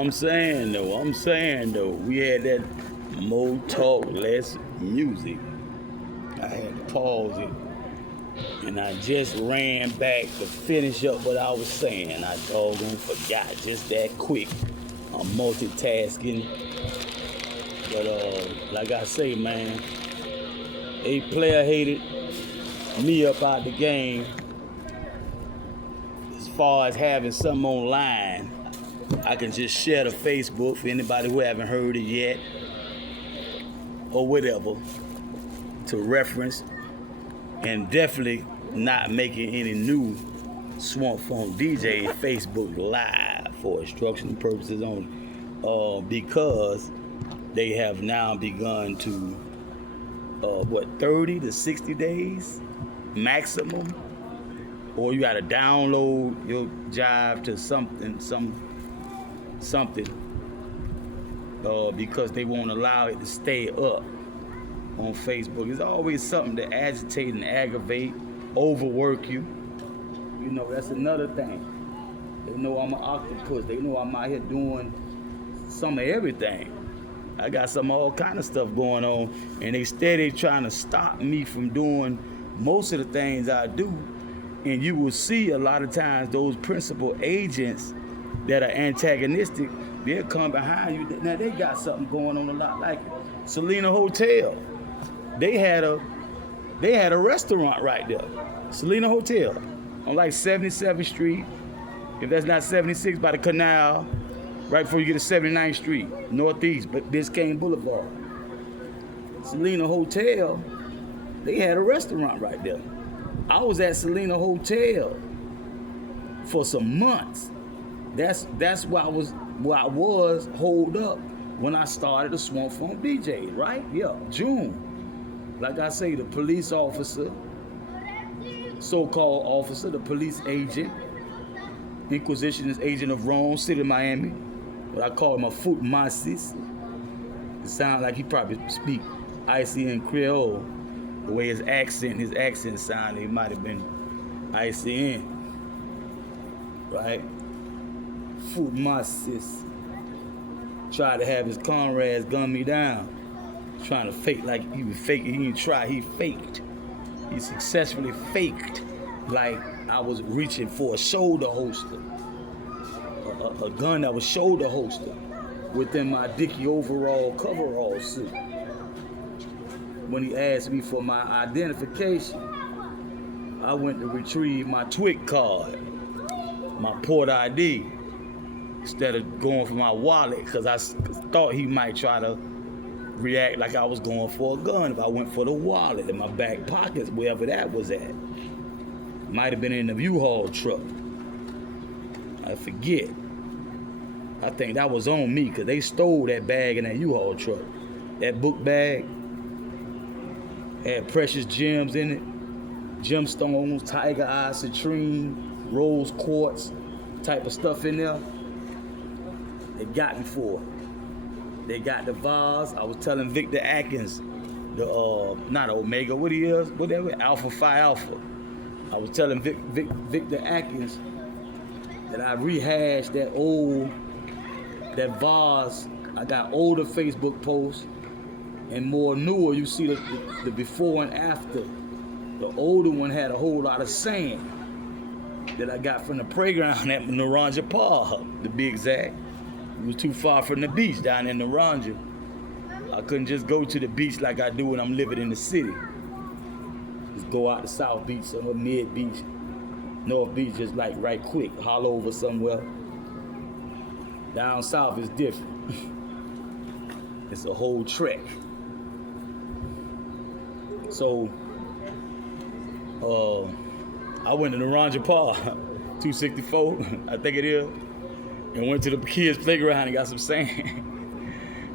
I'm saying though, we had that more talk, less music. I had to pause it, and I just ran back to finish up what I was saying. I doggone forgot just that quick. I'm multitasking, but like I say, man, a player hated me up out the game. As far as having something online, I can just share the Facebook for anybody who haven't heard it yet or whatever to reference, and definitely not making any new Swamp Funk DJ Facebook Live for instructional purposes only, because they have now begun to 30 to 60 days maximum, or you gotta download your jive to something because they won't allow it to stay up on Facebook. It's always something to agitate and aggravate, overwork you. You know, that's another thing. They know I'm an octopus. They know I'm out here doing some of everything. I got some all kind of stuff going on, and they steady trying to stop me from doing most of the things I do. And you will see a lot of times those principal agents that are antagonistic, they'll come behind you. Now they got something going on a lot like Selena Hotel. They had a restaurant right there, Selena Hotel, on like 77th Street. If that's not 76, by the canal, right before you get to 79th Street, Northeast, but Biscayne Boulevard. Selena Hotel, they had a restaurant right there. I was at Selena Hotel for some months. That's where I was holed up when I started the Swamp Funk DJ, right? Yeah, June. Like I say, the police officer, so-called officer, the police agent, Inquisitionist agent of Rome, city of Miami, but I call him a foot masis. It sounds like he probably speak ICN Creole. The way his accent sounded, he might have been ICN, right? Foot masis. Tried to have his comrades gun me down, trying to fake like he was faking. He didn't try, he faked. He successfully faked like I was reaching for a shoulder holster, a gun that was shoulder holster within my Dickie overall coverall suit. When he asked me for my identification, I went to retrieve my TWIC card, my port ID, instead of going for my wallet, because I thought he might try to react like I was going for a gun if I went for the wallet in my back pockets, wherever that was at. Might have been in the U-Haul truck. I forget. I think that was on me, because they stole that bag in that U-Haul truck. That book bag had precious gems in it, gemstones, tiger eye, citrine, rose quartz type of stuff in there. They got me for it. They got the vase. I was telling Victor Atkins, not Omega, what he is, whatever, Alpha Phi Alpha. I was telling Victor Atkins that I rehashed that vase. I got older Facebook posts and more newer. You see the before and after. The older one had a whole lot of sand that I got from the playground at Naranja Park, to be exact. It was too far from the beach down in Naranja. I couldn't just go to the beach like I do when I'm living in the city. Just go out to South Beach or Mid Beach, North Beach, just like right quick, holler over somewhere. Down south is different. It's a whole trek. So, I went to Naranja Park, 264, I think it is, and went to the kids' playground and got some sand.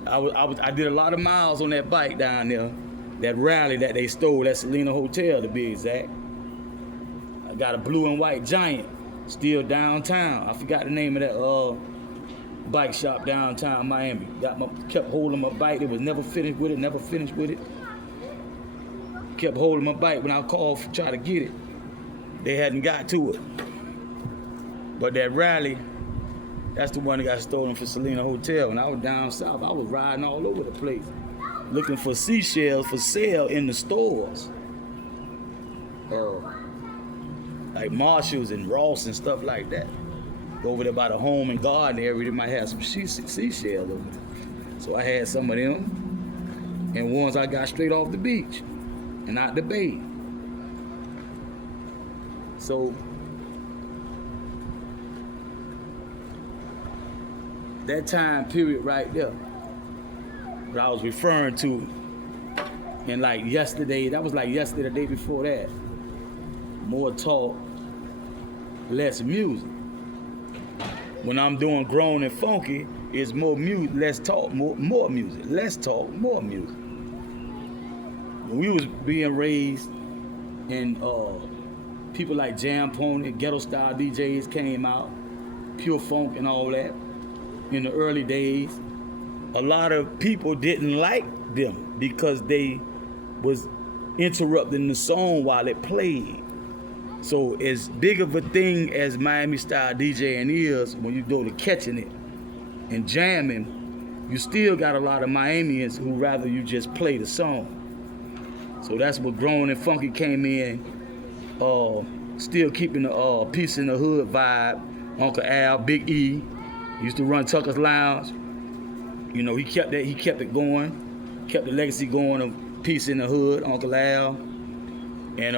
I did a lot of miles on that bike down there, that rally that they stole at Selena Hotel, to be exact. I got a blue and white Giant, still downtown. I forgot the name of that bike shop downtown Miami. Kept holding my bike. It was never finished with it. Kept holding my bike when I called to try to get it. They hadn't got to it. But that rally That's the one that got stolen from Selena Hotel. When I was down south, I was riding all over the place, looking for seashells for sale in the stores. Like Marshalls and Ross and stuff like that. Go over there by the home and garden area, they might have some seashells over there. So I had some of them, and ones I got straight off the beach and out the bay. So that time period right there, what I was referring to, and like yesterday, that was like yesterday, the day before that, more talk, less music. When I'm doing grown and funky, it's more music, less talk, more music. Less talk, more music. When we was being raised, and people like Jam Pony, ghetto style DJs came out, pure funk and all that. In the early days, a lot of people didn't like them because they was interrupting the song while it played. So as big of a thing as Miami style DJing is, when you go to catching it and jamming, you still got a lot of Miamians who rather you just play the song. So that's what Grown and Funky came in, still keeping the Peace in the Hood vibe. Uncle Al, Big E, used to run Tucker's Lounge. You know, he kept it going, kept the legacy going of Peace in the Hood, Uncle Al. And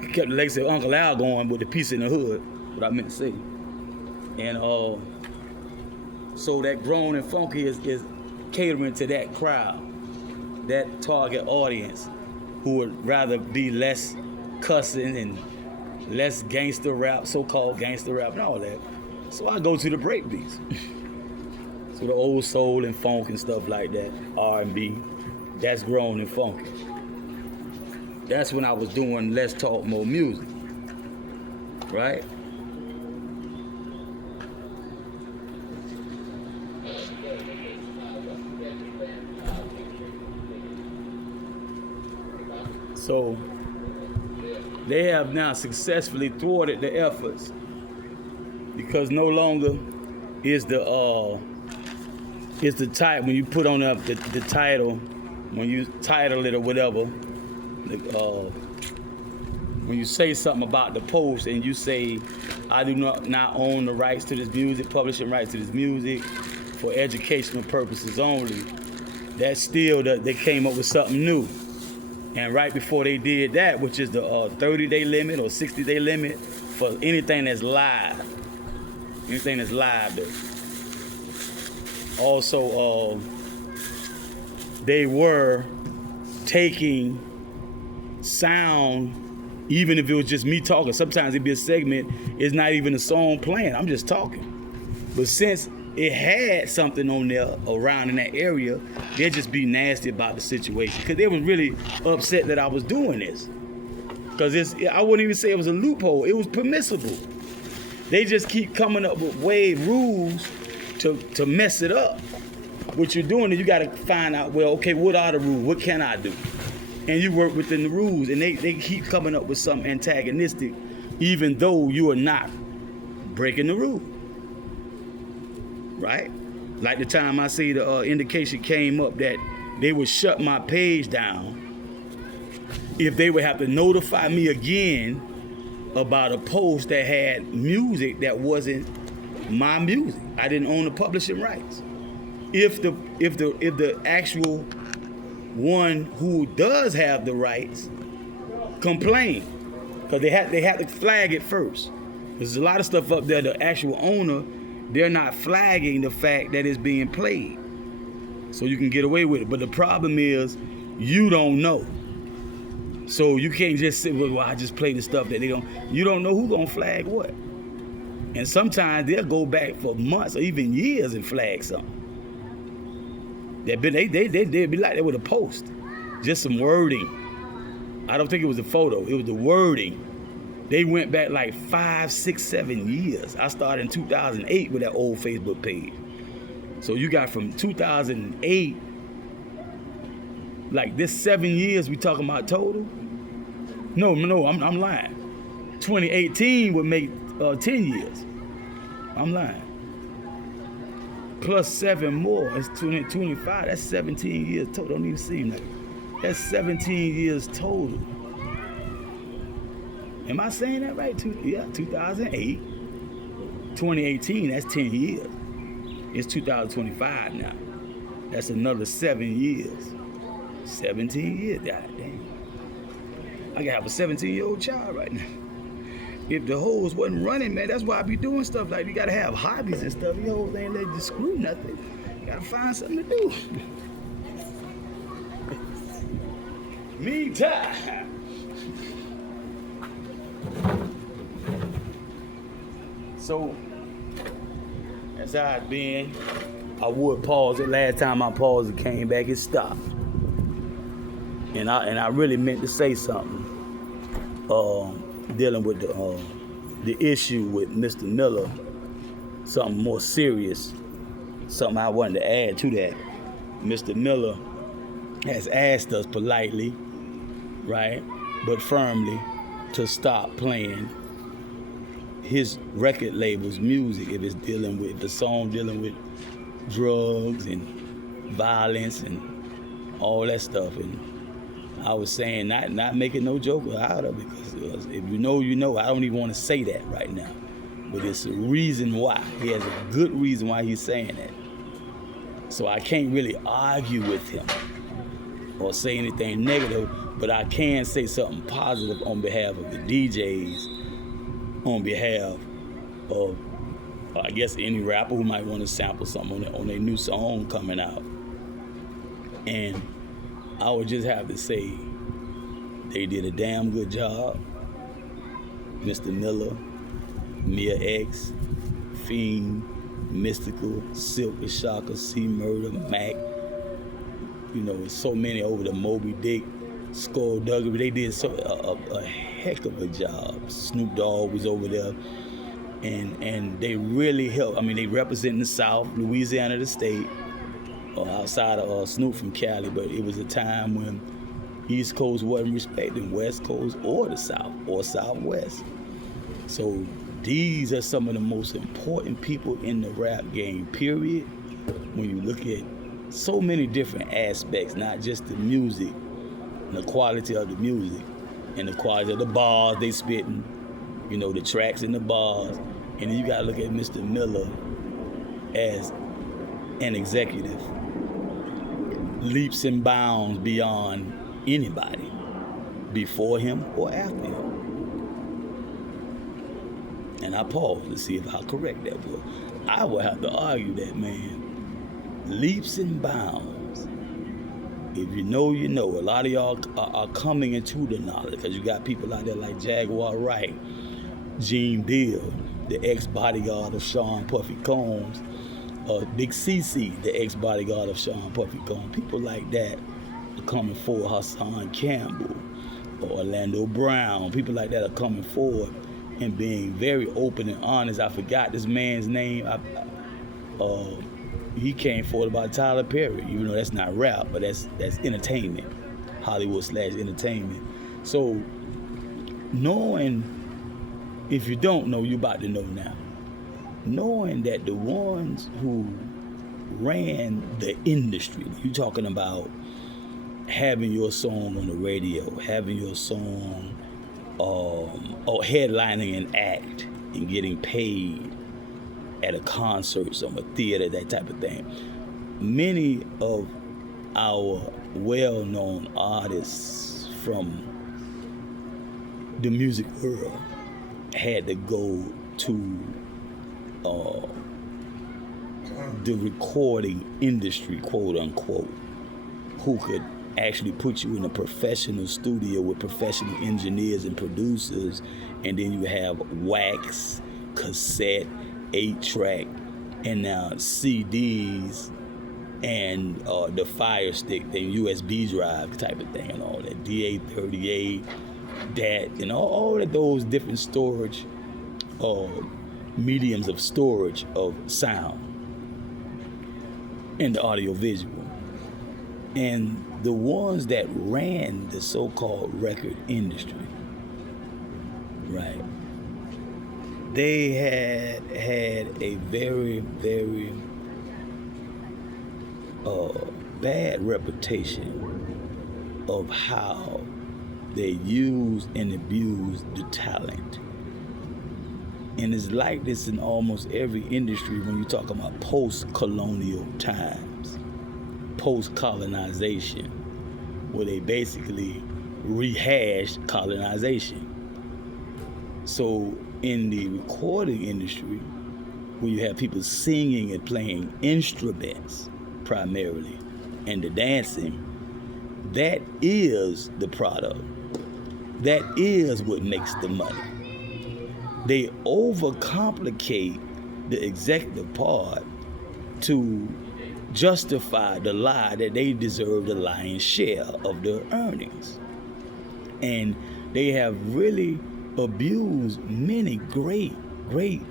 he kept the legacy of Uncle Al going with the Peace in the Hood, what I meant to say. And so that Grown and Funky is catering to that crowd, that target audience, who would rather be less cussing and less gangster rap, so-called gangster rap and all that. So I go to the breakbeats. So the old soul and funk and stuff like that, R&B, that's Grown and Funky. That's when I was doing less talk, more music, right? So they have now successfully thwarted the efforts, because no longer is the type, when you put on the title, when you title it or whatever, when you say something about the post and you say, I do not own the rights to this music, publishing rights to this music for educational purposes only, that's still they came up with something new. And right before they did that, which is the 30-day limit or 60-day limit for anything that's live. Anything that's live there. Also, they were taking sound, even if it was just me talking. Sometimes it'd be a segment, it's not even a song playing, I'm just talking. But since it had something on there around in that area, they'd just be nasty about the situation. Because they was really upset that I was doing this. Because I wouldn't even say it was a loophole, it was permissible. They just keep coming up with rules to mess it up. What you're doing is you got to find out, well, okay, what are the rules? What can I do? And you work within the rules, and they keep coming up with something antagonistic, even though you are not breaking the rule. Right? Like the time I see the indication came up that they would shut my page down if they would have to notify me again about a post that had music that wasn't my music. I didn't own the publishing rights. If the actual one who does have the rights complain, because they have to flag it first. There's a lot of stuff up there. The actual owner, they're not flagging the fact that it's being played, so you can get away with it. But the problem is, you don't know. So you can't just say, well, I just play the stuff that they don't. You don't know who's gonna flag what. And sometimes they'll go back for months or even years and flag something. They'd be like that with a post, just some wording. I don't think it was a photo, it was the wording. They went back like 5, 6, 7 years. I started in 2008 with that old Facebook page. So you got from 2008, like this 7 years we talking about total? No, I'm lying. 2018 would make 10 years. I'm lying. Plus 7 more, it's 25. That's 17 years total. Don't even seem like it. That's 17 years total. Am I saying that right? Yeah, 2008. 2018, that's 10 years. It's 2025 now. That's another 7 years. 17 years, god damn. I can have a 17-year-old child right now. If the hoes wasn't running, man, that's why I be doing stuff like you gotta have hobbies and stuff. You hoes ain't let you screw nothing. You gotta find something to do. Meantime. So, that's how it's been. I would pause it. Last time I paused, it came back, it stopped. And I really meant to say something dealing with the issue with Mr. Miller, something more serious, something I wanted to add to that. Mr. Miller has asked us politely, right, but firmly, to stop playing his record label's music if it's dealing with the song dealing with drugs and violence and all that stuff. And I was saying not making no joke out of it, because if you know, you know. I don't even want to say that right now, but it's a reason why. He has a good reason why he's saying that. So I can't really argue with him or say anything negative, but I can say something positive on behalf of the DJs, on behalf of, I guess, any rapper who might want to sample something on their new song coming out. And I would just have to say they did a damn good job. Mr. Miller, Mia X, Fiend, Mystical, Silk the Shocker, C Murder, Mac. You know, so many over the Moby Dick, Skullduggery. They did a heck of a job. Snoop Dogg was over there. And they really helped. I mean, they represent the South, Louisiana, the state, outside of Snoop from Cali, but it was a time when East Coast wasn't respected, West Coast or the South or Southwest. So these are some of the most important people in the rap game, period. When you look at so many different aspects, not just the music, and the quality of the music, and the quality of the bars they spitting, you know, the tracks and the bars. And then you gotta look at Mr. Miller as an executive, leaps and bounds beyond anybody, before him or after him. And I paused to see if how correct that was. I would have to argue that, man, leaps and bounds. If you know, you know. A lot of y'all are coming into the knowledge, because you got people out there like Jaguar Wright, Gene Deal, the ex-bodyguard of Sean Puffy Combs, Big CC, the ex-bodyguard of Sean Puffy Combs. People like that are coming forward. Hassan Campbell, or Orlando Brown. People like that are coming forward and being very open and honest. I forgot this man's name. He came forward about Tyler Perry. Even though that's not rap, but that's entertainment, Hollywood/entertainment. So knowing, if you don't know, you're about to know now. Knowing that the ones who ran the industry, you're talking about having your song on the radio, having your song, or headlining an act and getting paid at a concert, some a theater, that type of thing. Many of our well-known artists from the music world had to go to the recording industry, quote unquote, who could actually put you in a professional studio with professional engineers and producers, and then you have wax, cassette, 8-track, and now CDs, and the Fire Stick thing, USB drive type of thing, and all that, DA38, that, and all of those different storage mediums of storage of sound and the audio visual. And the ones that ran the so-called record industry, right, they had a very, very bad reputation of how they used and abused the talent. And it's like this in almost every industry when you talk about post-colonial times, post-colonization, where they basically rehashed colonization. So in the recording industry, where you have people singing and playing instruments primarily, and the dancing, that is the product. That is what makes the money. They overcomplicate the executive part to justify the lie that they deserve the lion's share of their earnings. And they have really abused many great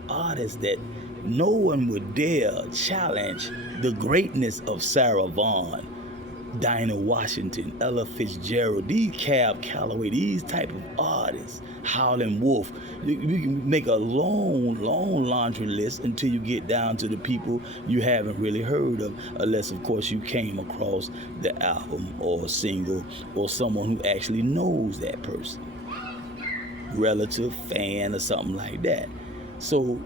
artists that no one would dare challenge the greatness of Sarah Vaughan, Dinah Washington, Ella Fitzgerald, these Cab Calloway, these type of artists, Howlin' Wolf. You can make a long laundry list until you get down to the people you haven't really heard of, unless of course you came across the album or single or someone who actually knows that person, relative, fan, or something like that. So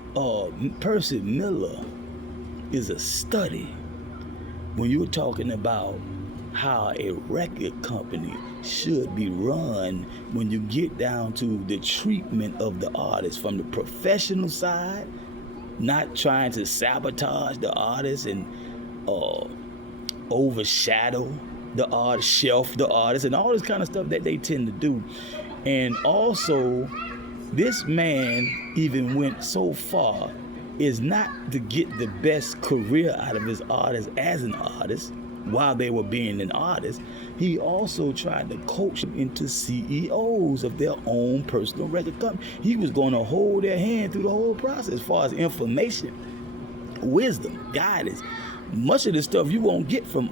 Percy Miller is a study when you're talking about how a record company should be run when you get down to the treatment of the artist from the professional side, not trying to sabotage the artist and overshadow the artist, shelf the artist, and all this kind of stuff that they tend to do. And also, this man even went so far is not to get the best career out of his artist as an artist while they were being an artist. He also tried to coach them into CEOs of their own personal record company. He was going to hold their hand through the whole process as far as information, wisdom, guidance. Much of the stuff you won't get from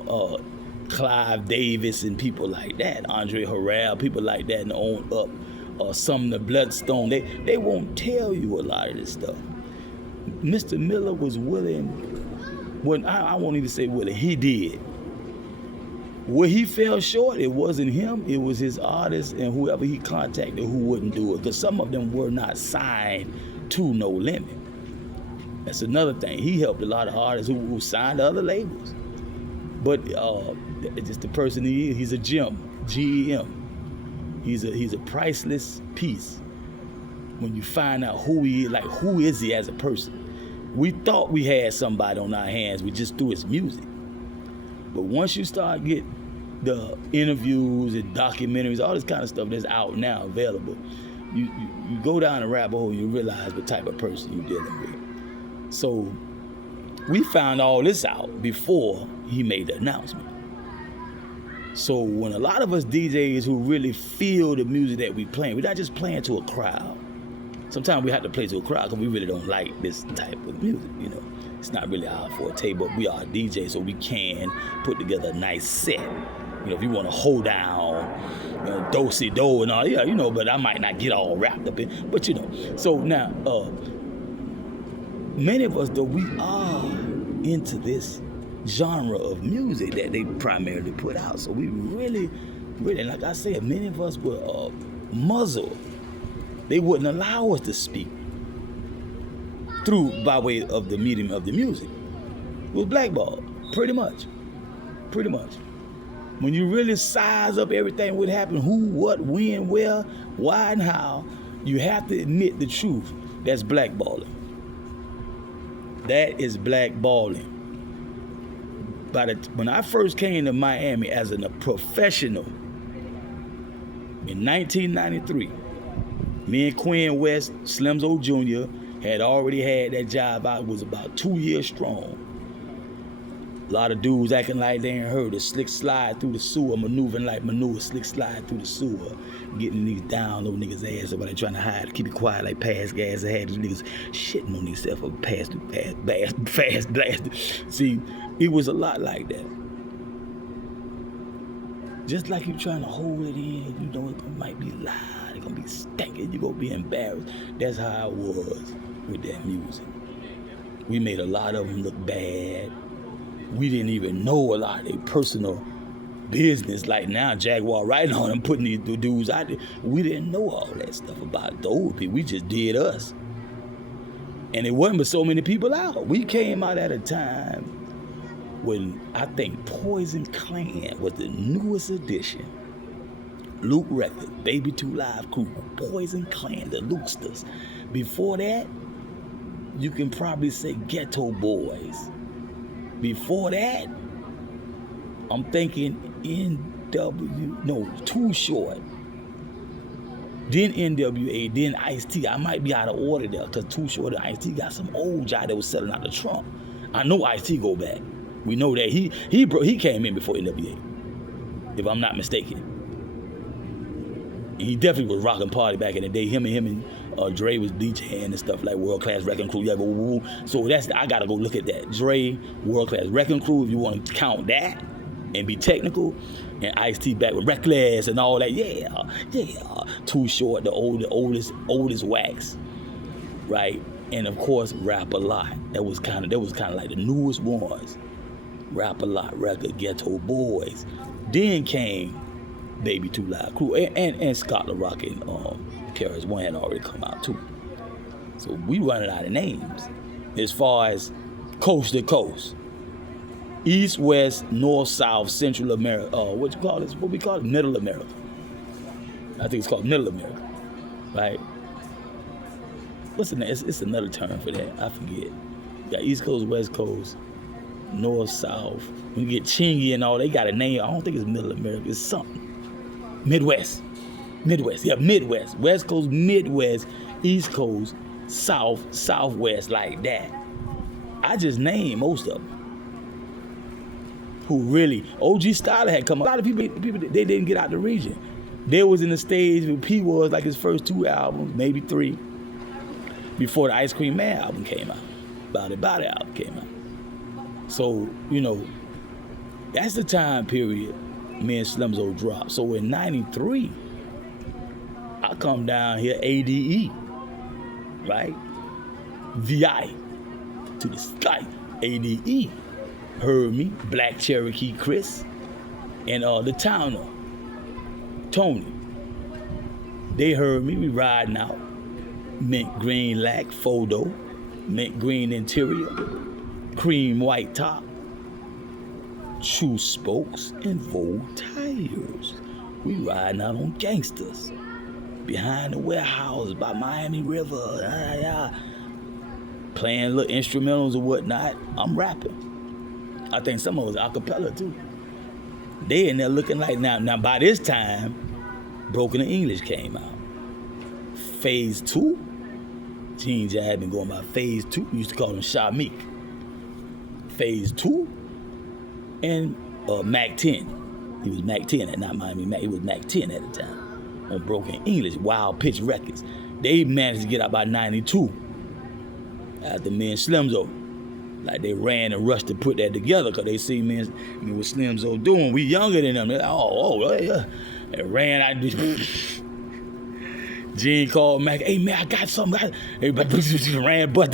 Clive Davis and people like that, Andre Harrell, people like that, and on up, Sumner Bloodstone. They won't tell you a lot of this stuff. Mr. Miller was willing, when I won't even say willing, he did. Where he fell short, it wasn't him, it was his artists and whoever he contacted who wouldn't do it, because some of them were not signed to No Limit. That's another thing. He helped a lot of artists who signed to other labels. But just the person he is, he's a gem, GEM. He's a priceless piece. When you find out who he is, like who is he as a person. We thought we had somebody on our hands, we just through his music. But once you start get the interviews and documentaries, all this kind of stuff that's out now available, you go down a rabbit hole and you realize what type of person you're dealing with. So we found all this out before he made the announcement. So when a lot of us DJs who really feel the music that we playing, we're not just playing to a crowd. Sometimes we have to play to a crowd because we really don't like this type of music, you know. It's not really our forte, but we are DJs, so we can put together a nice set. You know, if you want to hold down, do-si-do and all, yeah, you know, but I might not get all wrapped up in, but you know. So now, many of us, though, we are into this genre of music that they primarily put out. So we really, like I said, many of us were muzzled. They wouldn't allow us to speak by way of the medium of the music. It was blackballed, pretty much. When you really size up everything, what happened, who, what, when, where, why, and how, you have to admit the truth. That's blackballing. That is blackballing. When I first came to Miami as a professional in 1993, me and Quinn West, Slims O Jr., had already had that job out. It was about 2 years strong. A lot of dudes acting like they ain't heard a slick slide through the sewer, maneuvering like manure, slick slide through the sewer, getting these down low niggas' ass up while they trying to hide, keep it quiet like past gas. I had these niggas shitting on themselves for fast blast. See, it was a lot like that. Just like you trying to hold it in, you know it might be loud, it gonna be stinking, you gonna be embarrassed. That's how I was with that music. We made a lot of them look bad. We didn't even know a lot of their personal business. Like now, Jaguar writing on them, putting these dudes out there. We didn't know all that stuff about those people. We just did us. And it wasn't but so many people out. We came out at a time when I think Poison Clan was the newest edition. Luke Record, Baby 2 Live Crew, Poison Clan, the Lukesters. Before that, you can probably say Ghetto Boys. Before that, I'm thinking Too Short. Then NWA, then Ice-T. I might be out of order there because Too Short and Ice-T got some old guy that was selling out the trunk. I know Ice-T go back. We know that he came in before NWA, if I'm not mistaken. And he definitely was rocking party back in the day. Him and Dre was DJing and stuff like World Class Wrecking Crew. Yeah, so I gotta go look at that. Dre, World Class Wrecking Crew, if you want to count that and be technical, and Ice-T back with Reckless and all that. Yeah. Too Short, the oldest wax, right? And of course, Rap a Lot. That was kind of like the newest ones. Rap a Lot record, Ghetto Boys. Then came Baby 2 Live Crew, and Scott LaRock and Paris One had already come out too. So we running out of names as far as coast to coast. East, West, North, South, Central America. What we call it? Middle America. I think it's called Middle America, right? What's the name? It's another term for that. I forget. You got East Coast, West Coast, North, South. When you get Chingy and all, they got a name. I don't think it's Middle America. It's something. Midwest. Yeah, Midwest. West Coast, Midwest, East Coast, South, Southwest, like that. I just named most of them. Who really, OG Styler had come up. A lot of people, they didn't get out the region. They was in the stage where P was like his first 2 albums, maybe 3, before the Ice Cream Man album came out. About It album came out. So, that's the time period me and Slimzo dropped. So in 93, I come down here, ADE, right? VI to the sky, ADE. Heard me, Black Cherokee Chris, and the Towner, Tony. They heard me, we riding out. Mint green lack, photo, mint green interior, cream white top, true spokes, and Vogue tires. We riding out on gangsters. Behind the warehouse by Miami River, playing little instrumentals or whatnot. I'm rapping. I think some of it was a cappella too. They in there looking like now by this time, Broken English came out. Phase 2, Gene Jay had been going by Phase 2. We used to call him Shamik. Phase 2 and Mac 10. He was Mac 10 and not Miami Mac. He was Mac 10 at the time on Broken English, Wild Pitch Records. They managed to get out by 92 after me and Slimzo. Like they ran and rushed to put that together because they see me and what Slimzo doing. We younger than them. They're like, yeah. They ran out. Gene called Mac, hey man, I got something. Everybody ran, but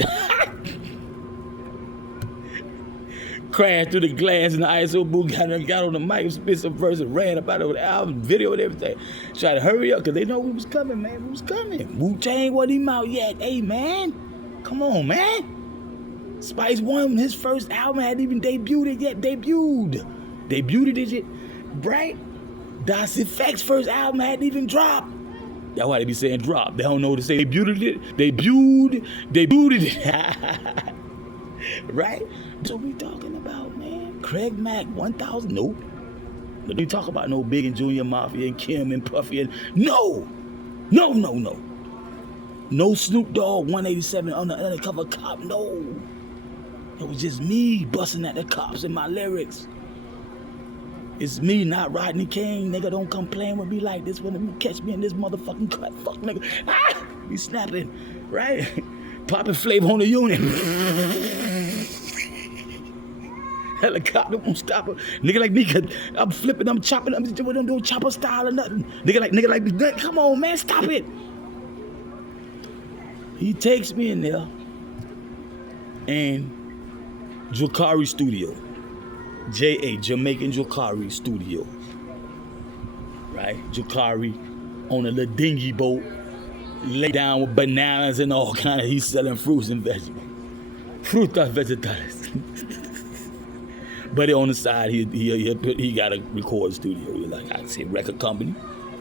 crashed through the glass in the ISO booth, got on the mic, spit some verses, ran up out of the album, video and everything. Tried to hurry up because they know we was coming, man. We was coming. Wu-Tang wasn't even out yet. Hey man, come on, man. Spice One, his first album hadn't even debuted yet. Debuted it yet, right? Das Effect's first album hadn't even dropped. That's why they be saying drop. They don't know to say debuted it. Right? So we talking about, man, Craig Mack, 1000, nope. We talk about no Big and Junior Mafia and Kim and Puffy and no. No Snoop Dogg, 187 on the undercover cop, no. It was just me busting at the cops in my lyrics. It's me, not Rodney King. Nigga, don't come playing with me like this when you catch me in this motherfucking cut. Fuck, nigga. Be snapping, right? Popping flavor on the unit. Helicopter won't stop her. Nigga like me, cause I'm flipping, I'm chopping, I'm doing chopper style or nothing. Nigga like me, come on, man, stop it. He takes me in there. and Jakari Studio. J.A. Jamaican Jakari Studio. Right? Jakari on a little dinghy boat, lay down with bananas and all kind of, he's selling fruits and vegetables. Frutas vegetales. But on the side, he got a record studio. Like I say, record company.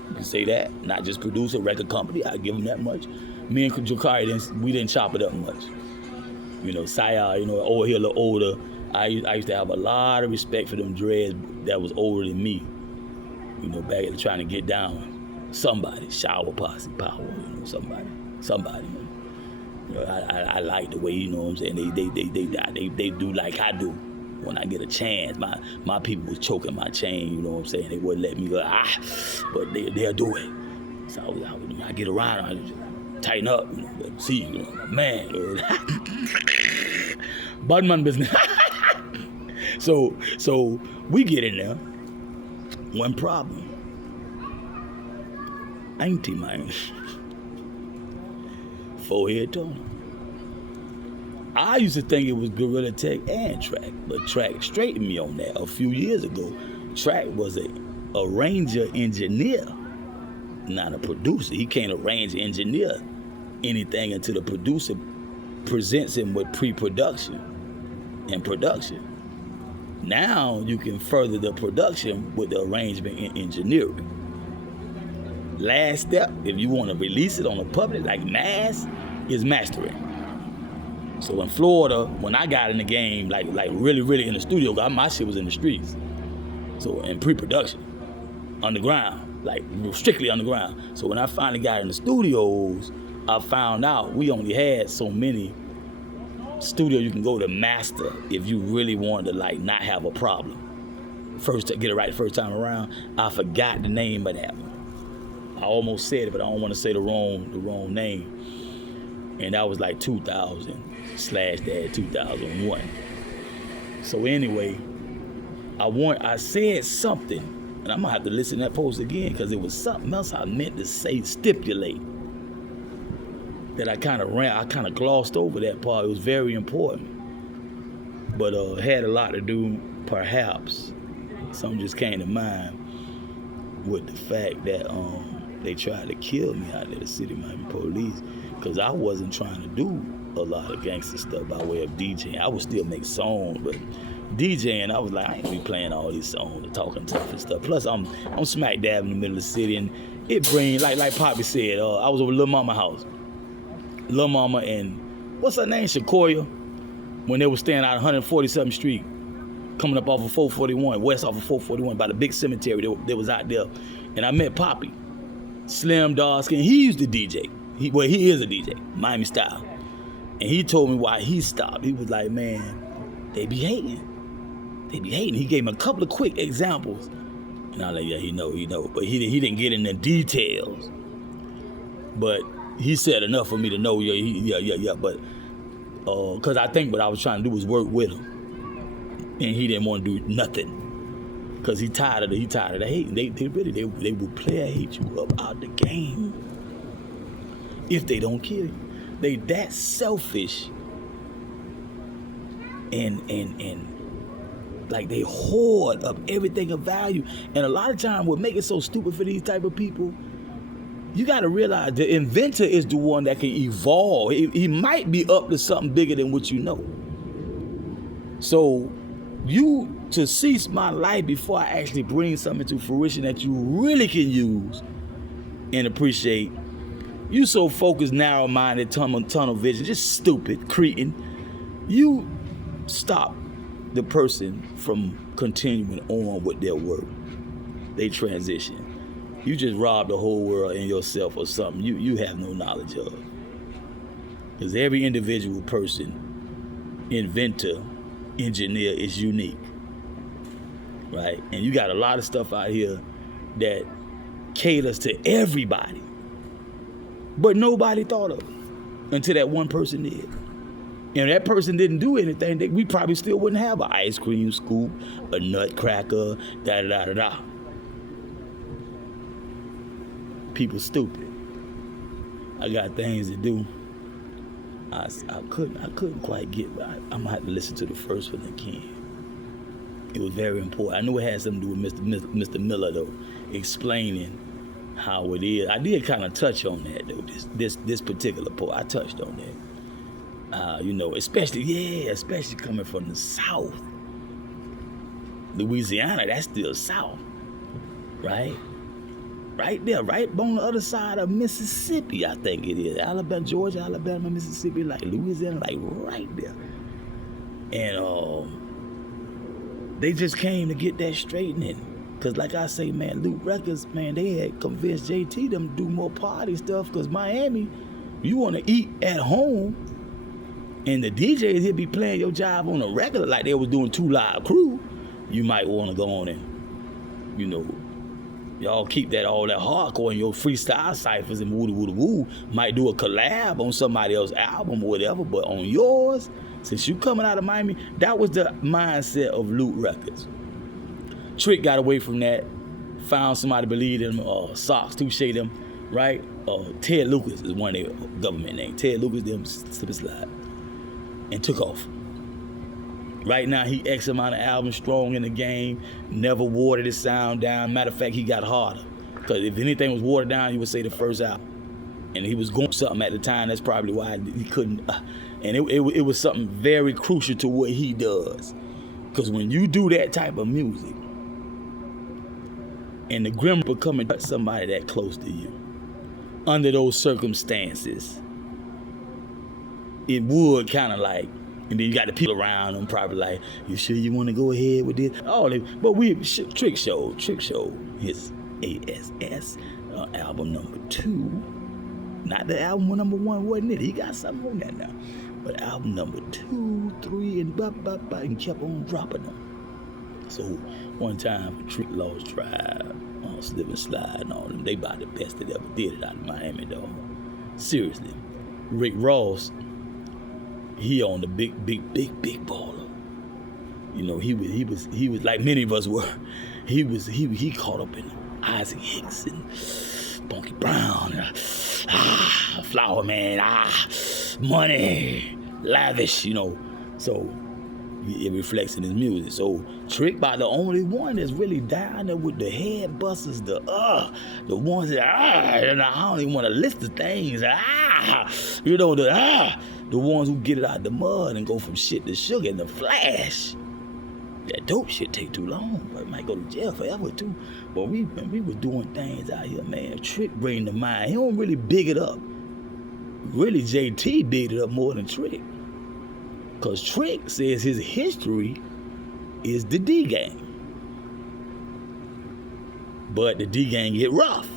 You can say that. Not just producer, record company. I give him that much. Me and Jakari, we didn't chop it up much. You know, Saya, you know, over here a little older. I used to have a lot of respect for them dreads that was older than me. You know, back at trying to get down. Somebody, shower posse, power, you know, somebody. You know, I like the way, you know what I'm saying, they do like I do. When I get a chance, my people was choking my chain, you know what I'm saying, they wouldn't let me go, but they'll do it. So I get around, I tighten up, you know, see, you know, man, Budman business. So we get in there. One problem. Auntie man. Forehead tone. I used to think it was Gorilla Tech and Track, but Track straightened me on that a few years ago. Track was a arranger engineer, not a producer. He can't arrange engineer anything until the producer presents him with pre-production and production. Now you can further the production with the arrangement and engineering. Last step, if you want to release it on the public, like mass, is mastering. So in Florida, when I got in the game, like really in the studio, my shit was in the streets. So in pre-production, underground, like strictly underground. So when I finally got in the studios, I found out we only had so many studios you can go to master if you really wanted to like not have a problem. First, to get it right the first time around, I forgot the name of that one. I almost said it, but I don't want to say the wrong name. And that was like 2000/2001. So anyway, I said something, and I'm gonna have to listen to that post again because it was something else I meant to say, stipulate. That I kind of glossed over that part. It was very important, but had a lot to do, perhaps. Something just came to mind with the fact that they tried to kill me out there, the city Miami police, because I wasn't trying to do a lot of gangster stuff by way of DJing. I would still make songs, but DJing, I was like, I ain't gonna be playing all these songs and talking tough and stuff. Plus, I'm smack dab in the middle of the city, and it brings, like Poppy said, I was over Lil Mama house. Lil Mama and, what's her name, Shakoria, when they were staying out 147th Street, coming up off of 441, west off of 441, by the big cemetery, they was out there. And I met Poppy, slim, dark skin. He used to DJ. He is a DJ, Miami style. And he told me why he stopped. He was like, man, they be hating. He gave me a couple of quick examples. And I was like, yeah, he know. But he didn't get into details. But he said enough for me to know, yeah. But, because I think what I was trying to do was work with him. And he didn't want to do nothing. Because he tired of the hating. They will play hate you up out the game if they don't kill you. They that selfish and like they hoard up everything of value. And a lot of times what makes it so stupid for these type of people, you got to realize the inventor is the one that can evolve. He might be up to something bigger than what you know. So to cease my life before I actually bring something to fruition that you really can use and appreciate, you so focused, narrow-minded, tunnel vision, just stupid, cretin. You stop the person from continuing on with their work. They transition. You just rob the whole world and yourself of something you have no knowledge of. Because every individual person, inventor, engineer is unique. Right? And you got a lot of stuff out here that caters to everybody. But nobody thought of it until that one person did. And that person didn't do anything, we probably still wouldn't have an ice cream scoop, a nutcracker, da-da-da-da-da. People stupid. I got things to do. I couldn't quite get. I'm gonna have to listen to the first one again. It was very important. I knew it had something to do with Mr. Miller though, explaining how it is. I did kind of touch on that though. This particular part, I touched on that. You know, especially coming from the South, Louisiana. That's still South, right? Right there, right on the other side of Mississippi, I think it is. Alabama, Georgia, Alabama, Mississippi, like Louisiana, like right there. And they just came to get that straightening. Cause like I say, man, Loot Records, man, they had convinced JT them to do more party stuff. Cause Miami, you want to eat at home, and the DJs here be playing your job on a regular like they was doing 2 Live Crew. You might want to go on and, you know, y'all keep all that hardcore in your freestyle ciphers and woo. Might do a collab on somebody else's album or whatever, but on yours, since you coming out of Miami, that was the mindset of Loot Records. Trick got away from that, found somebody to believe him, Socks, Touche them, right? Ted Lucas is one of their government names. Ted Lucas, them slip and slide, and took off. Right now, he X amount of albums strong in the game, never watered his sound down. Matter of fact, he got harder. Because if anything was watered down, he would say the first album. And he was going something at the time, that's probably why he couldn't. And it was something very crucial to what he does. Because when you do that type of music, and the Grim becoming somebody that close to you, under those circumstances, it would kind of like, and then you got the people around them probably like, you sure you want to go ahead with this? But Trick showed his ASS album number 2. Not the album number 1, wasn't it? He got something on that now. But album number 2, 3, and kept on dropping them. So one time, Trick Lost Tribe, Slip and Slide and all them, they about the best that ever did it out of Miami, dog. Seriously. Rick Ross, he on the big baller. You know, he was like many of us were. He caught up in Isaac Hicks and Bunky Brown, Flower Man, Money, Lavish, you know. So it reflects in his music. So Trick about the only one that's really down there with the head busters, the ones that and I don't even want to list the things, you know, the ones who get it out the mud and go from shit to sugar in the flash. That dope shit take too long, but it might go to jail forever too. But we was doing things out here, man. Trick bring to mind. He don't really big it up. Really, JT bigged it up more than Trick. Cause Trick says his history is the D gang. But the D gang get rough.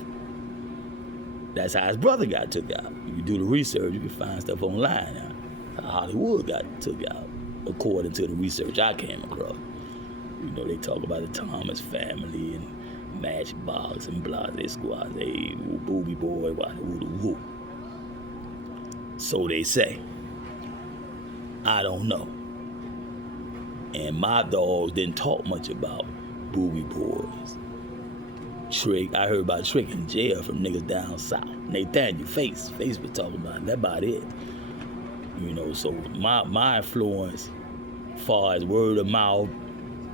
That's how his brother got took out. If you do the research, you can find stuff online now. How Hollywood got took out, according to the research I came across. You know, they talk about the Thomas family and Matchbox and Blase Squad, Booby Boy, woo. So they say. I don't know. And my dogs didn't talk much about Booby Boys. Trick, I heard about Trick in jail from niggas down south. Nathaniel Face was talking about it. That's about it. You know, so my influence, far as word of mouth,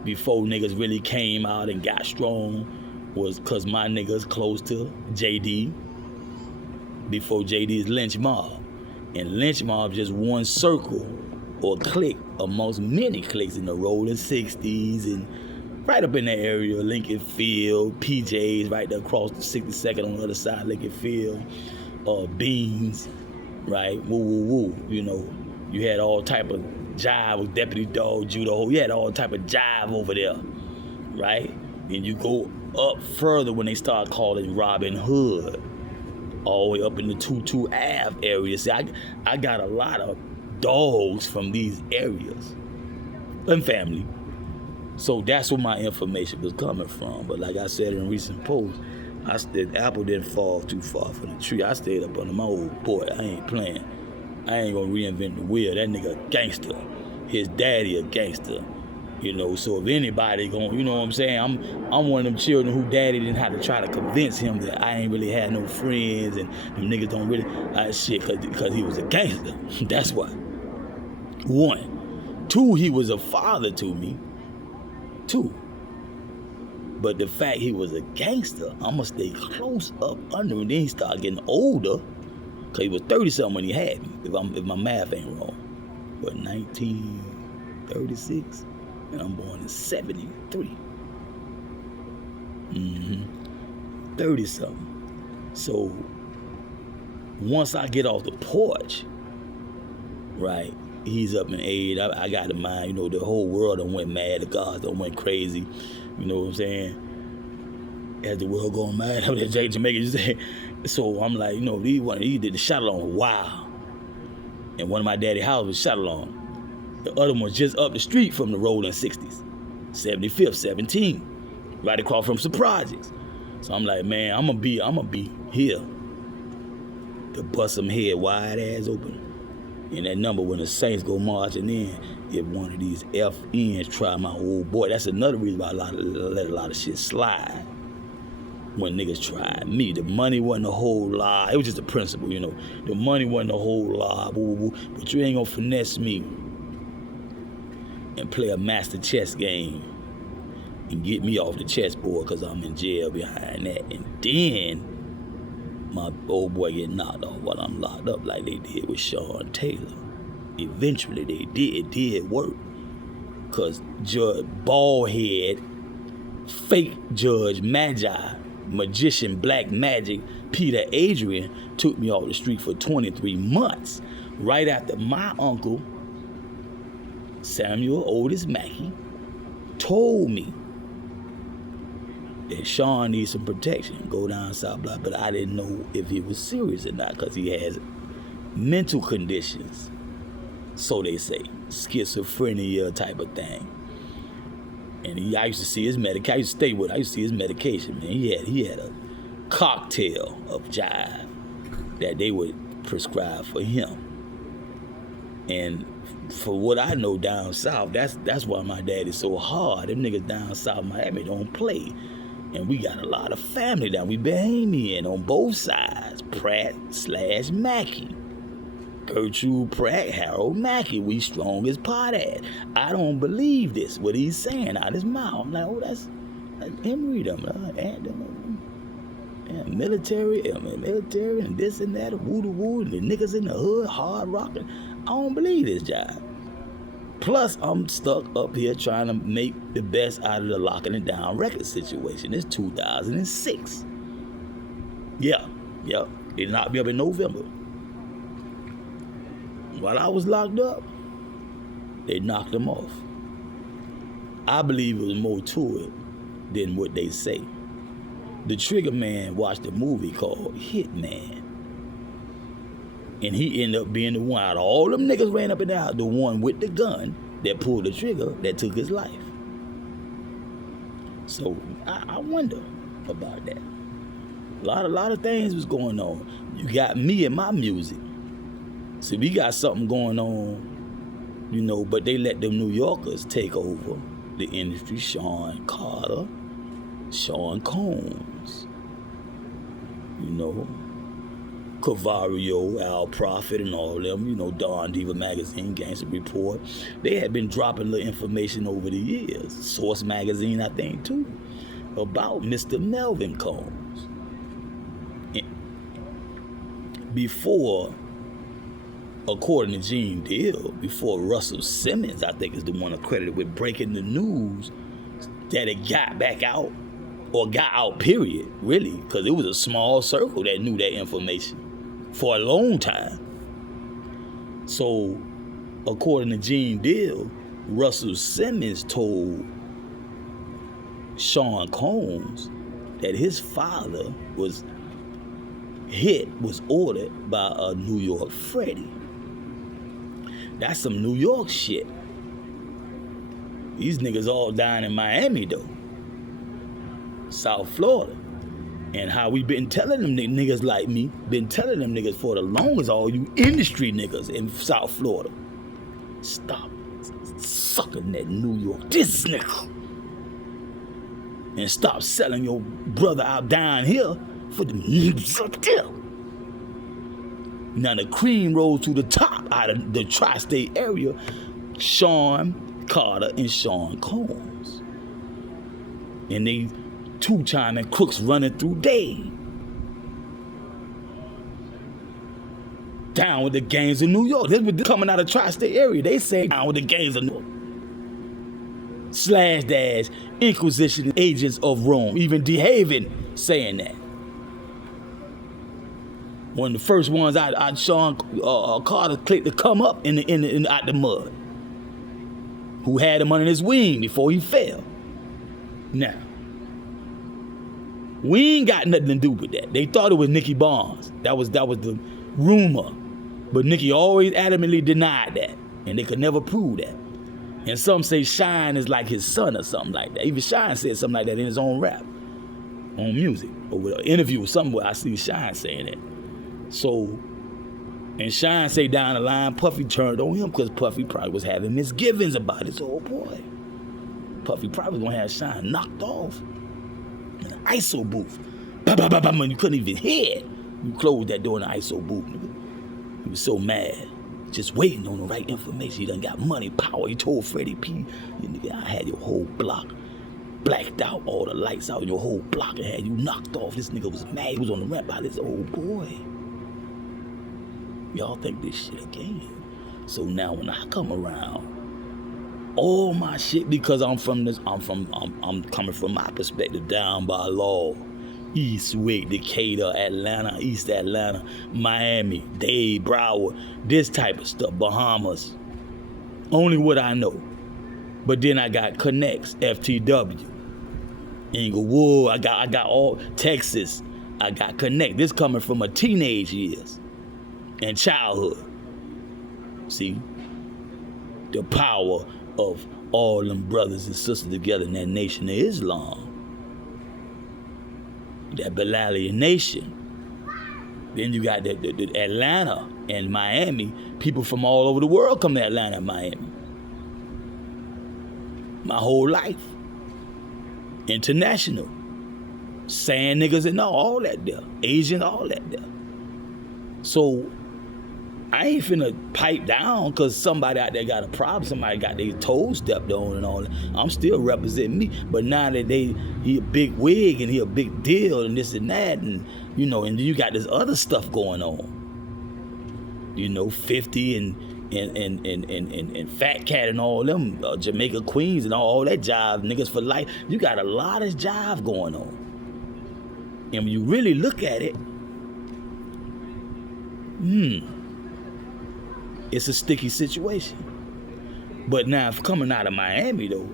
before niggas really came out and got strong, was cause my niggas close to JD, before JD's Lynch Mob. And Lynch Mob just one circle or clique amongst many cliques in the rolling 60s and right up in that area, Lincoln Field, PJs right there across the 62nd on the other side of Lincoln Field, Beans, right, woo, you know, you had all type of jive with Deputy Dog, Judo, you had all type of jive over there, right? Then you go up further when they start calling Robin Hood, all the way up in the 22 Ave area. See, I got a lot of dogs from these areas and family. So that's where my information was coming from. But like I said in a recent post, apple didn't fall too far from the tree. I stayed up under my old boy. I ain't playing. I ain't gonna reinvent the wheel. That nigga a gangster. His daddy a gangster. You know, so if anybody going, you know what I'm saying, I'm one of them children who daddy didn't have to try to convince him that I ain't really had no friends and them niggas don't really, shit, because he was a gangster. That's why. 1. 2, he was a father to me. 2. But the fact he was a gangster, I'ma stay close up under him. Then he started getting older, because he was 30-something when he had me, if my math ain't wrong. What, 1936? And I'm born in 73. 30-something. So, once I get off the porch, right, he's up in age. I got in mind, you know, the whole world done went mad. The gods done went crazy. You know what I'm saying? As the world going mad, that Jamaican just say. So I'm like, you know, these did the shot along. Wow. And one of my daddy's house was shot along. The other one's just up the street from the rolling 60s. 75th, 17. Right across from some projects. So I'm like, man, I'm gonna be here to bust some head wide ass open. And that number when the Saints go marching in, if one of these FNs try my old boy, that's another reason why I let a lot of shit slide. When niggas tried me, the money wasn't a whole lot. It was just a principle, you know. The money wasn't a whole lot, but you ain't gonna finesse me and play a master chess game and get me off the chessboard because I'm in jail behind that. And then my old boy get knocked off while I'm locked up like they did with Sean Taylor. Eventually they did. It did work. Because Judge Baldhead, fake Judge Magi, magician Black Magic, Peter Adrian, took me off the street for 23 months. Right after my uncle, Samuel Otis Mackey, told me that Sean needs some protection. Go down south, blah, but I didn't know if he was serious or not because he has mental conditions. So they say, schizophrenia type of thing. And I used to see his medication. I used to stay with him. I used to see his medication, man. He had a cocktail of jive that they would prescribe for him. And for what I know down south, that's why my dad is so hard. Them niggas down south Miami don't play. And we got a lot of family down. We Bahamian on both sides. Pratt/Mackey. Gertrude Pratt, Harold Mackey. We strong as pot ass. I don't believe this, what he's saying out his mouth. I'm like, oh, that's Emory, military and this and that, woo and the niggas in the hood, hard rocking. I don't believe this job. Plus, I'm stuck up here trying to make the best out of the locking it down record situation. It's 2006. Yeah. It knocked me up in November. While I was locked up, they knocked them off. I believe it was more to it than what they say. The Trigger Man watched a movie called Hitman. And he ended up being the one out of all them niggas ran up and down, the one with the gun that pulled the trigger that took his life. So I wonder about that. A lot of things was going on. You got me and my music. See, we got something going on, you know, but they let them New Yorkers take over the industry. Sean Carter, Sean Combs, you know, Cavario, Al Prophet, and all of them, you know, Dawn Diva Magazine, Gangster Report. They had been dropping the information over the years. Source Magazine, I think, too, about Mr. Melvin Combs. And before, according to Gene Deal, before Russell Simmons, I think is the one accredited with breaking the news that it got back out, or got out, period, really, because it was a small circle that knew that information for a long time. So, according to Gene Deal, Russell Simmons told Sean Combs that his father was ordered by a New York Freddie. That's some New York shit. These niggas all dying in Miami, though. South Florida. And how we been telling them niggas like me, been telling them niggas for the longest, all you industry niggas in South Florida. Stop. sucking that New York, this nigga. And stop selling your brother out down here for the niggas up there. Now the cream rose to the top out of the tri-state area, Sean Carter and Sean Combs. And they two-timing crooks running through Dade. Down with the gangs of New York. This was coming out of the tri-state area. They say down with the gangs of New York. / Inquisition agents of Rome. Even DeHaven saying that. One of the first ones Sean Carter clicked to come up out the mud. Who had him under his wing before he fell. Now, we ain't got nothing to do with that. They thought it was Nicky Barnes. That was the rumor. But Nicky always adamantly denied that. And they could never prove that. And some say Shine is like his son or something like that. Even Shine said something like that in his own rap, on music, or with an interview somewhere. I see Shine saying that. So, and Shine say down the line, Puffy turned on him because Puffy probably was having misgivings about his old boy. Puffy probably was gonna have Shine knocked off in an ISO booth. When you couldn't even hear it. You closed that door in the ISO booth. He was so mad. Just waiting on the right information. He done got money, power. He told Freddie P, I had your whole block blacked out, all the lights out in your whole block and had you knocked off. This nigga was mad. He was on the rap by this old boy. Y'all think this shit a game. So now when I come around, all my shit, because I'm coming from my perspective, down by law. Eastwick, Decatur, Atlanta, East Atlanta, Miami, Dade, Broward, this type of stuff, Bahamas. Only what I know. But then I got Connects, FTW, Inglewood, I got all Texas. I got Connect. This coming from my teenage years and childhood. See? The power of all them brothers and sisters together in that nation of Islam. That Bilalian nation. Then you got the Atlanta and Miami. People from all over the world come to Atlanta and Miami. My whole life. International. Sand niggas and all that there. Asian, all that there. So, I ain't finna pipe down because somebody out there got a problem. Somebody got their toes stepped on and all that. I'm still representing me. But now that he a big wig and he a big deal and this and that, and and you got this other stuff going on. 50 and Fat Cat and all them, Jamaica Queens and all that jive, niggas for life. You got a lot of jive going on. And when you really look at it, it's a sticky situation. But now, if coming out of Miami, though,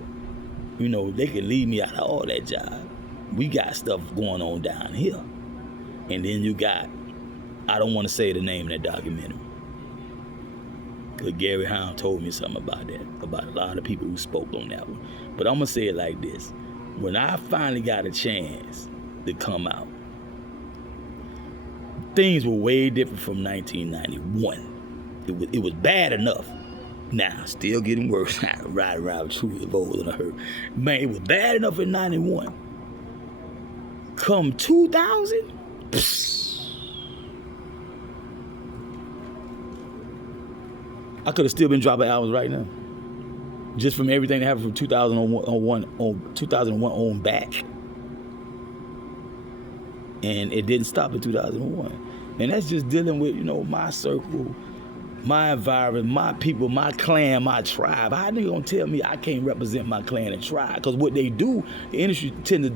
they can leave me out of all that job. We got stuff going on down here. And then you got, I don't want to say the name of that documentary. Because Gary Hound told me something about that, about a lot of people who spoke on that one. But I'm going to say it like this. When I finally got a chance to come out, things were way different from 1991. It was bad enough. Now, still getting worse. Riding around with true evolved and I hurt. Man, it was bad enough in 91. Come 2000, I could have still been dropping albums right now. Just from everything that happened from 2001 on back. And it didn't stop in 2001. And that's just dealing with, my circle, my environment, my people, my clan, my tribe. How they gonna tell me I can't represent my clan and tribe? Because what they do, the industry tends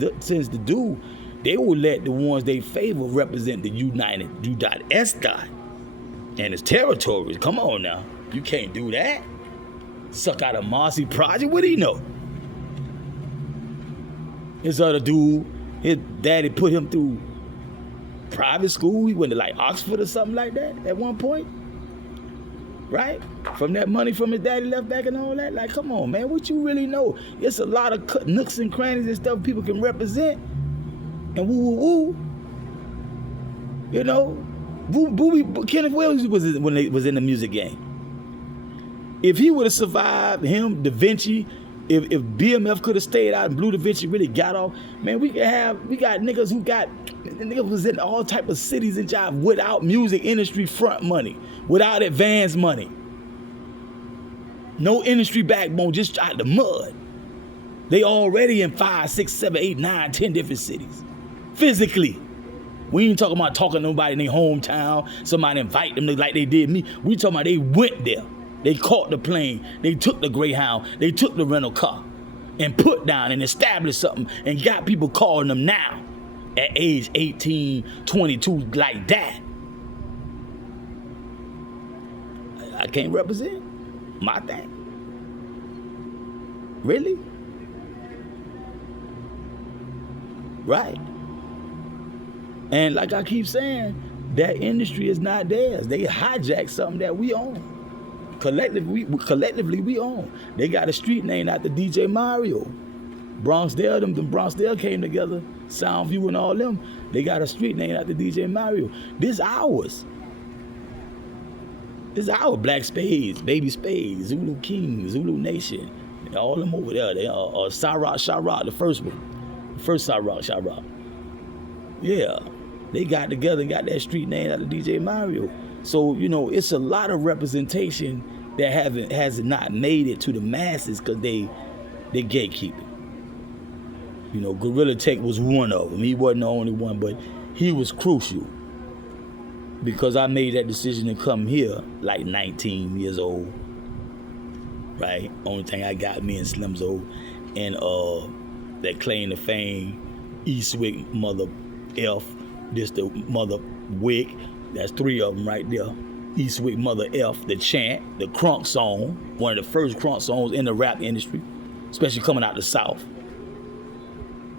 to do, they will let the ones they favor represent the United U.S. and its territories. Come on now. You can't do that. Suck out a Marcy project. What do you know? This other dude, his daddy put him through private school. He went to like Oxford or something like that at one point. Right? From that money from his daddy left back and all that. Like, come on, man. What you really know? It's a lot of nooks and crannies and stuff people can represent. And woo. Kenneth Williams was when they was in the music game. If he would have survived, him, Da Vinci, if BMF could have stayed out and Blue Da Vinci really got off, man, we got niggas niggas was in all type of cities and jobs without music industry front money, without advance money. No industry backbone, just out the mud. They already in 5, 6, 7, 8, 9, 10 different cities. Physically. We ain't talking about talking to nobody in their hometown, somebody invite them like they did me. We talking about they went there. They caught the plane, they took the Greyhound, they took the rental car and put down and established something and got people calling them now at age 18, 22 like that. I can't represent my thing. Really? Right. And like I keep saying, that industry is not theirs. They hijacked something that we own. Collectively we own. They got a street named after DJ Mario. Bronxdale, them Bronxdale came together, Soundview and all them. They got a street named after DJ Mario. This ours. This our Black Spades, Baby Spades, Zulu King, Zulu Nation, all them over there. They are Chirac, the first one. The first Chirac. Yeah. They got together and got that street named after DJ Mario. So, you know, it's a lot of representation that has not made it to the masses because they gatekeeping. You know, Gorilla Tech was one of them. He wasn't the only one, but he was crucial because I made that decision to come here like 19 years old, right? Only thing I got, me and Slimzo, and that claim to fame, Eastwick, Mother F, this the Mother Wick. That's 3 of them right there. Eastwick, Mother F, the chant, the crunk song, one of the first crunk songs in the rap industry, especially coming out the South.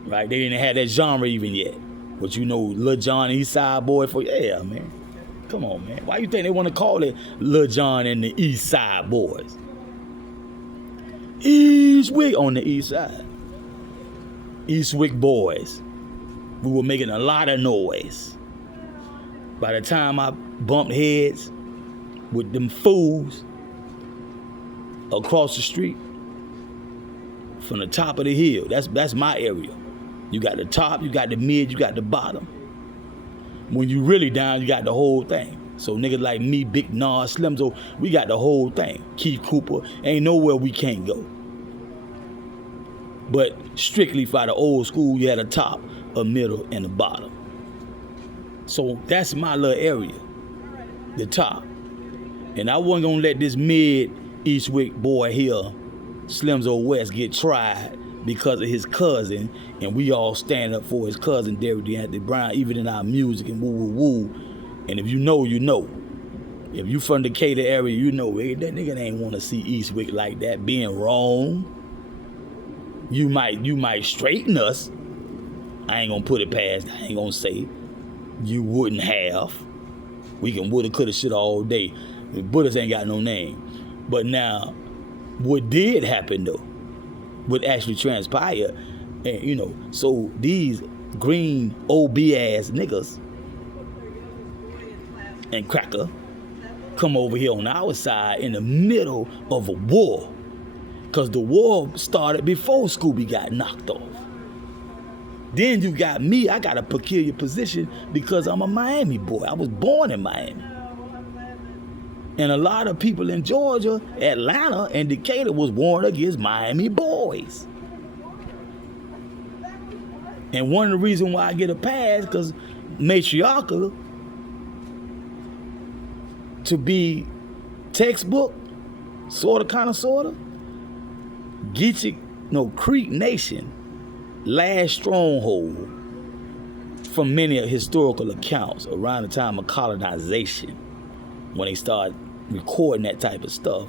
Right? They didn't have that genre even yet. But you know, Lil Jon, East Side Boy for, yeah, man. Come on, man. Why you think they want to call it Lil Jon and the East Side Boys? Eastwick on the East Side. Eastwick Boys. We were making a lot of noise. By the time I bumped heads with them fools across the street from the top of the hill, that's my area. You got the top, you got the mid, you got the bottom. When you really down, you got the whole thing. So niggas like me, Big Nas, Slimzo, we got the whole thing. Keith Cooper, ain't nowhere we can't go. But strictly for the old school, you had a top, a middle, and a bottom. So that's my little area, the top. And I wasn't gonna let this mid Eastwick boy here, Slimzo West, get tried because of his cousin, and we all stand up for his cousin, Derrick DeAnthony Brown, even in our music and woo. And if you know, you know. If you from the Decatur area, you know, hey, that nigga ain't wanna see Eastwick like that, being wrong. You might straighten us. I ain't gonna put it past, I ain't gonna say it. You wouldn't have. We can woulda, coulda, shoulda all day. The Buddhists ain't got no name. But now, what did happen though, what actually transpired, and you know, so these green OB ass niggas and cracker come over here on our side in the middle of a war. Cause the war started before Scooby got knocked off. Then you got me, I got a peculiar position because I'm a Miami boy. I was born in Miami. And a lot of people in Georgia, Atlanta, and Decatur was warned against Miami boys. And one of the reasons why I get a pass, because matriarchal, to be textbook, sorta, Creek Nation, last stronghold from many historical accounts around the time of colonization, when they started recording that type of stuff,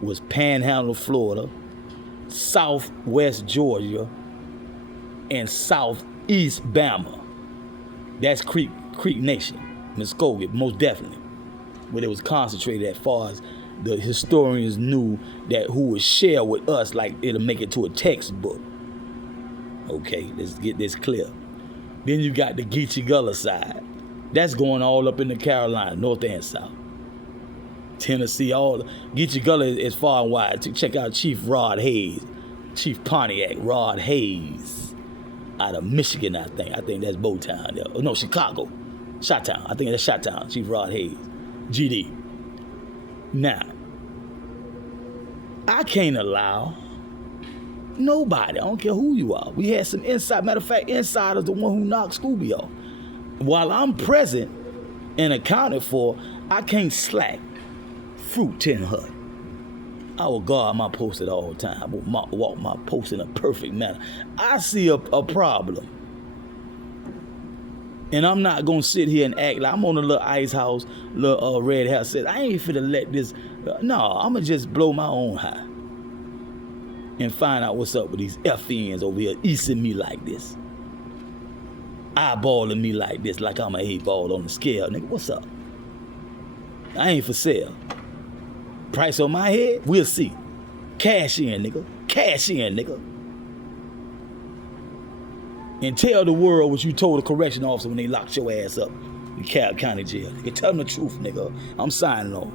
was Panhandle, Florida, Southwest Georgia, and Southeast Bama. That's Creek Nation, Muskogee, most definitely. But it was concentrated as far as the historians knew that who would share with us, like it'll make it to a textbook. Okay, let's get this clear. Then you got the Geechee Gullah side. That's going all up in the Carolinas, north and south. Tennessee, get your gully as far and wide. Check out Chief Rod Hayes, Chief Pontiac Rod Hayes, out of Michigan, I think. I think that's Bowtown. Oh, no, Chicago, Chi-Town. I think that's Chi-Town. Chief Rod Hayes, GD. Now, I can't allow nobody, I don't care who you are. We had some inside, matter of fact, insiders, the one who knocked Scooby off. While I'm present and accounted for, I can't slack Fruit Tin Hut. I will guard my post at all times. I will walk my post in a perfect manner. I see a problem. And I'm not going to sit here and act like I'm on a little ice house, little red house. Said, I ain't finna let this. No, I'm going to just blow my own high and find out what's up with these FNs over here easing me like this. Eyeballing me like this, like I'm a 8-ball on the scale. Nigga, what's up? I ain't for sale. Price on my head? We'll see. Cash in, nigga. Cash in, nigga. And tell the world what you told the correction officer when they locked your ass up in Cobb County Jail. Nigga, tell them the truth, nigga. I'm signing off.